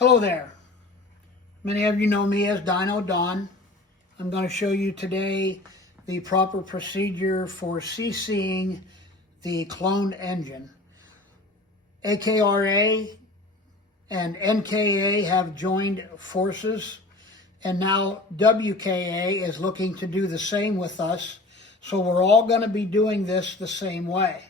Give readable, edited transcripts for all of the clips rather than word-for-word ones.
Hello there. Many of you know me as Dyno Don. I'm going to show you today the proper procedure for CCing the cloned engine. AKRA and NKA have joined forces, and now WKA is looking to do the same with us. So we're all going to be doing this the same way.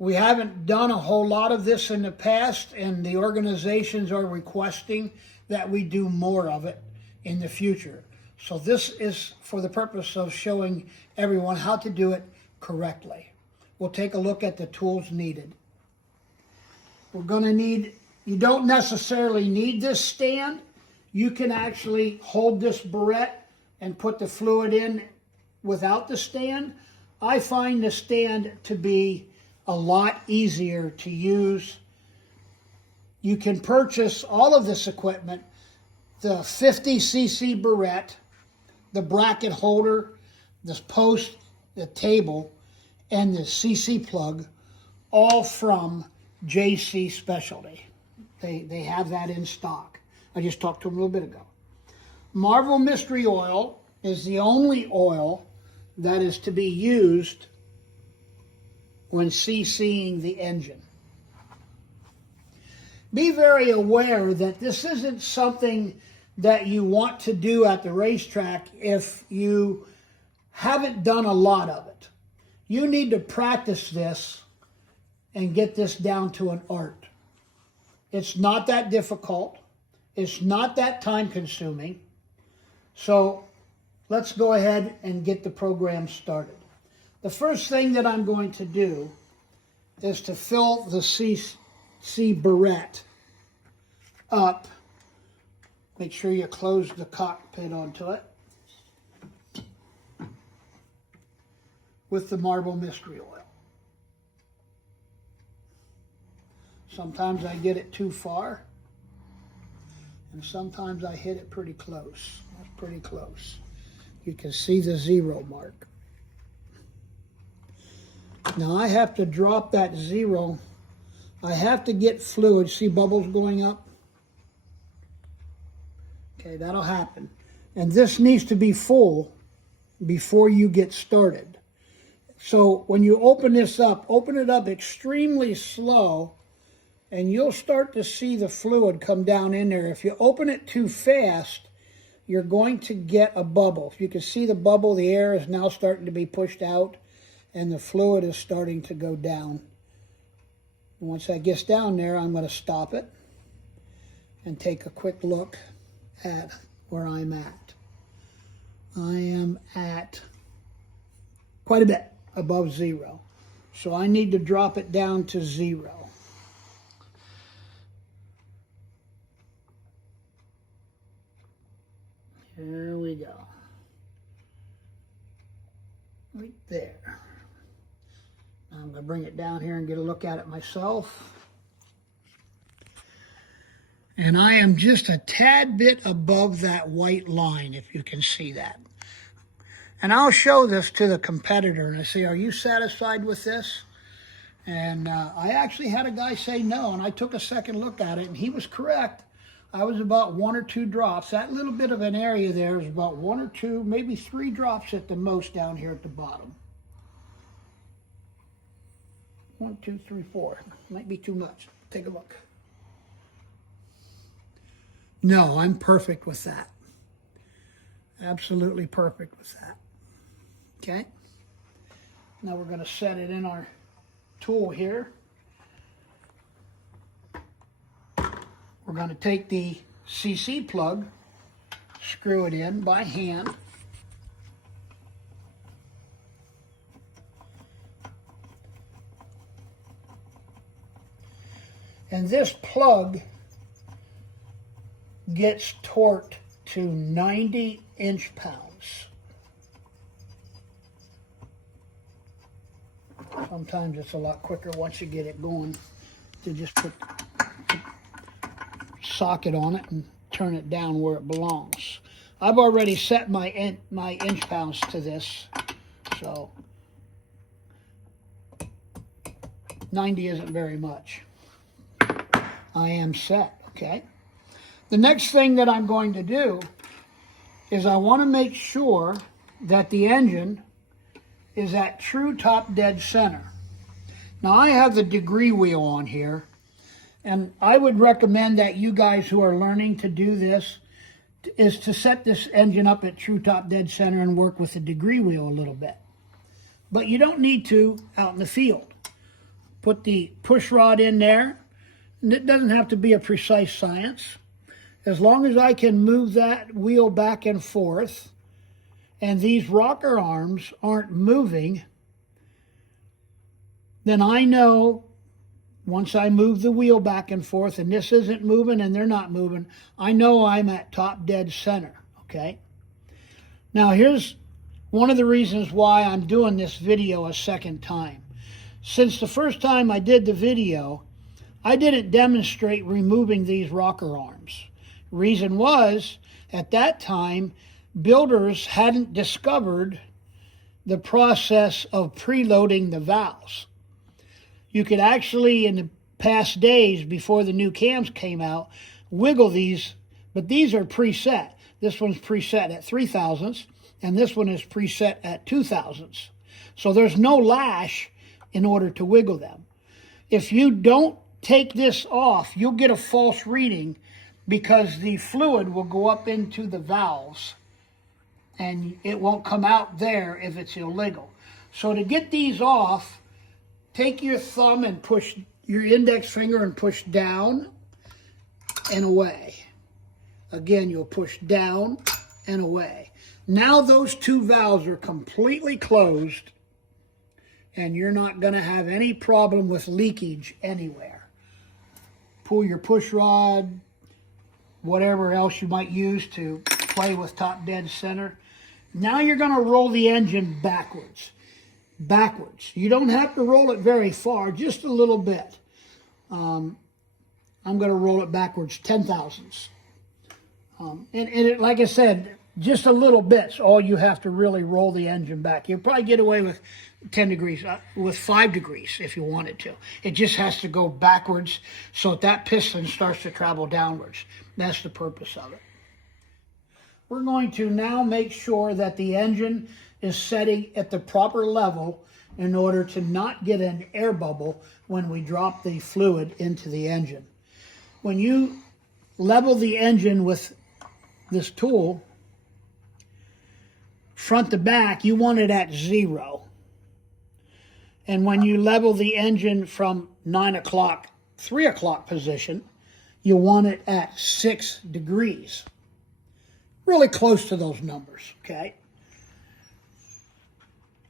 We haven't done a whole lot of this in the past, and the organizations are requesting that we do more of it in the future. So this is for the purpose of showing everyone how to do it correctly. We'll take a look at the tools needed. We're going to need, you don't necessarily need this stand. You can actually hold this barrette and put the fluid in without the stand. I find the stand to be a lot easier to use. You can purchase all of this equipment, the 50cc barrette, the bracket holder, this post, the table, and the CC plug, all from JC Specialty. They have that in stock. I just talked to them a little bit ago. Marvel Mystery Oil is the only oil that is to be used when CCing the engine. Be very aware that this isn't something that you want to do at the racetrack if you haven't done a lot of it. You need to practice this and get this down to an art. It's not that difficult. It's not that time consuming. So let's go ahead and get the program started. The first thing that I'm going to do is to fill the CC barrette up. Make sure you close the cockpit onto it with the Marvel Mystery Oil. Sometimes I get it too far, and sometimes I hit it pretty close. That's pretty close. You can see the 0 mark. Now I have to drop that 0. I have to get fluid. See bubbles going up? Okay, that'll happen. And this needs to be full before you get started. So when you open this up, open it up extremely slow, and you'll start to see the fluid come down in there. If you open it too fast, you're going to get a bubble. You can see the bubble, the air is now starting to be pushed out, and the fluid is starting to go down. And once that gets down there, I'm going to stop it and take a quick look at where I'm at. I am at quite a bit above 0. So I need to drop it down to 0. Here we go. Right there. Now I'm going to bring it down here and get a look at it myself. And I am just a tad bit above that white line, if you can see that. And I'll show this to the competitor, and I say, are you satisfied with this? And I actually had a guy say no, and I took a second look at it, and he was correct. I was about 1 or 2 drops. That little bit of an area there is about 1 or 2, maybe 3 drops at the most down here at the bottom. 1, 2, 3, 4. Might be too much. Take a look. No, I'm perfect with that. Absolutely perfect with that. Okay. Now we're going to set it in our tool here. We're going to take the CC plug, screw it in by hand. And this plug gets torqued to 90 inch-pounds. Sometimes it's a lot quicker once you get it going to just put the socket on it and turn it down where it belongs. I've already set my inch-pounds to this, so 90 isn't very much. I am set, okay? The next thing that I'm going to do is I want to make sure that the engine is at true top dead center. Now I have the degree wheel on here, and I would recommend that you guys who are learning to do this is to set this engine up at true top dead center and work with the degree wheel a little bit. But you don't need to out in the field. Put the push rod in there, and it doesn't have to be a precise science. As long as I can move that wheel back and forth, and these rocker arms aren't moving, then I know once I move the wheel back and forth and this isn't moving and they're not moving, I know I'm at top dead center, okay? Now here's one of the reasons why I'm doing this video a second time. Since the first time I did the video, I didn't demonstrate removing these rocker arms. Reason was, at that time, builders hadn't discovered the process of preloading the valves. You could actually, in the past days before the new cams came out, wiggle these, but these are preset. This one's preset at 3/1000ths, and this one is preset at 2/1000ths. So there's no lash in order to wiggle them. If you don't take this off, you'll get a false reading because the fluid will go up into the valves and it won't come out there if it's illegal. So to get these off, take your thumb and push your index finger and push down and away. Again, you'll push down and away. Now those two valves are completely closed and you're not going to have any problem with leakage anywhere. Pull your push rod, whatever else you might use to play with top dead center. Now you're going to roll the engine backwards. You don't have to roll it very far, just a little bit. I'm going to roll it backwards 10/1000ths. Like I said, just a little bit's all you have to really roll the engine back. You'll probably get away with 10 degrees, with 5 degrees if you wanted to. It just has to go backwards so that piston starts to travel downwards. That's the purpose of it. We're going to now make sure that the engine is setting at the proper level in order to not get an air bubble when we drop the fluid into the engine. When you level the engine with this tool, front to back, you want it at 0. And when you level the engine from 9 o'clock, 3 o'clock position, you want it at 6 degrees. Really close to those numbers, okay?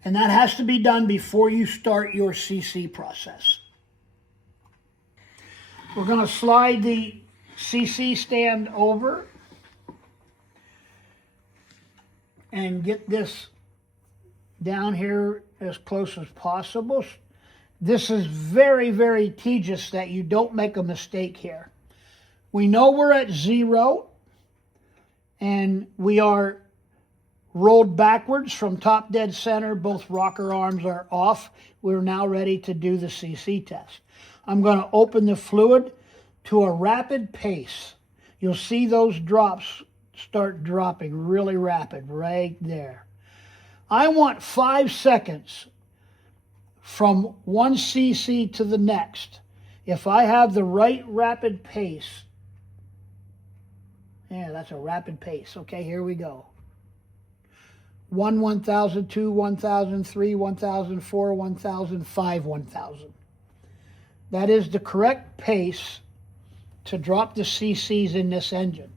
And that has to be done before you start your CC process. We're going to slide the CC stand over and get this down here as close as possible. This is very, very tedious that you don't make a mistake here. We know we're at 0 and we are rolled backwards from top dead center. Both rocker arms are off. We're now ready to do the CC test. I'm going to open the fluid to a rapid pace. You'll see those drops start dropping really rapid right there. I want 5 seconds from one CC to the next. If I have the right rapid pace, yeah, that's a rapid pace. Okay, here we go. 1, 1,000, 2, 1,000, 3, 1,000, 4, 1,000, 5, 1,000. That is the correct pace to drop the CCs in this engine.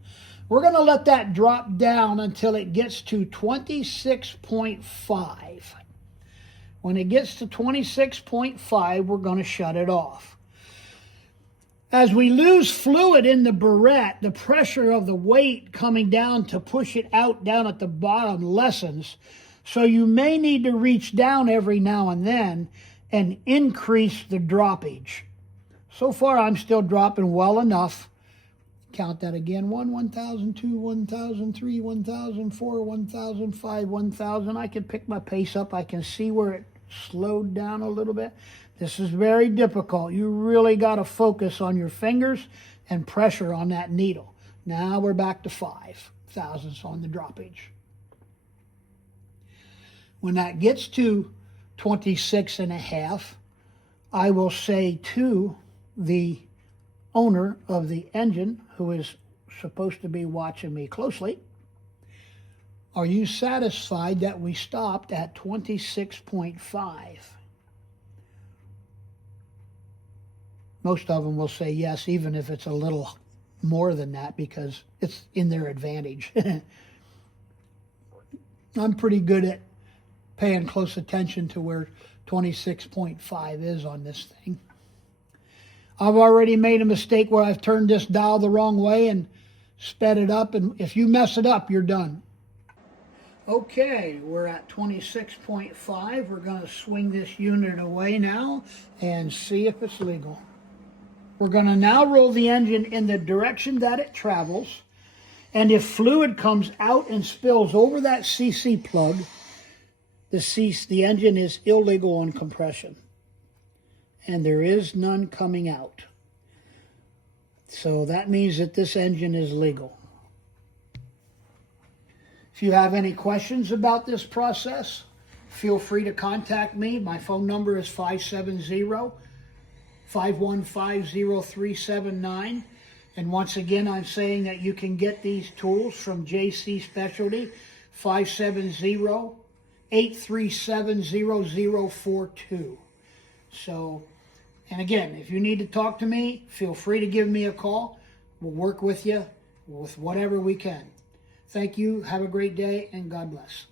We're going to let that drop down until it gets to 26.5. When it gets to 26.5, we're going to shut it off. As we lose fluid in the burette, the pressure of the weight coming down to push it out down at the bottom lessens. So you may need to reach down every now and then and increase the droppage. So far, I'm still dropping well enough. Count that again. 1, 1,000, 2, 1,000, 3, 1,000, 4, 1,000, 5, 1,000. I can pick my pace up. I can see where it slowed down a little bit. This is very difficult. You really got to focus on your fingers and pressure on that needle. Now we're back to 5 thousandths on the droppage. When that gets to 26.5, I will say to the owner of the engine, who is supposed to be watching me closely, are you satisfied that we stopped at 26.5? Most of them will say yes, even if it's a little more than that, because it's in their advantage. I'm pretty good at paying close attention to where 26.5 is on this thing. I've already made a mistake where I've turned this dial the wrong way and sped it up, and if you mess it up, you're done. Okay, we're at 26.5. We're going to swing this unit away now and see if it's legal. We're going to now roll the engine in the direction that it travels, and if fluid comes out and spills over that CC plug, the engine is illegal on compression, and there is none coming out. So that means that this engine is legal. If you have any questions about this process, feel free to contact me. My phone number is 570-515-0379. And once again, I'm saying that you can get these tools from JC Specialty, 570-837-0042. So, and again, if you need to talk to me, feel free to give me a call. We'll work with you with whatever we can. Thank you. Have a great day, and God bless.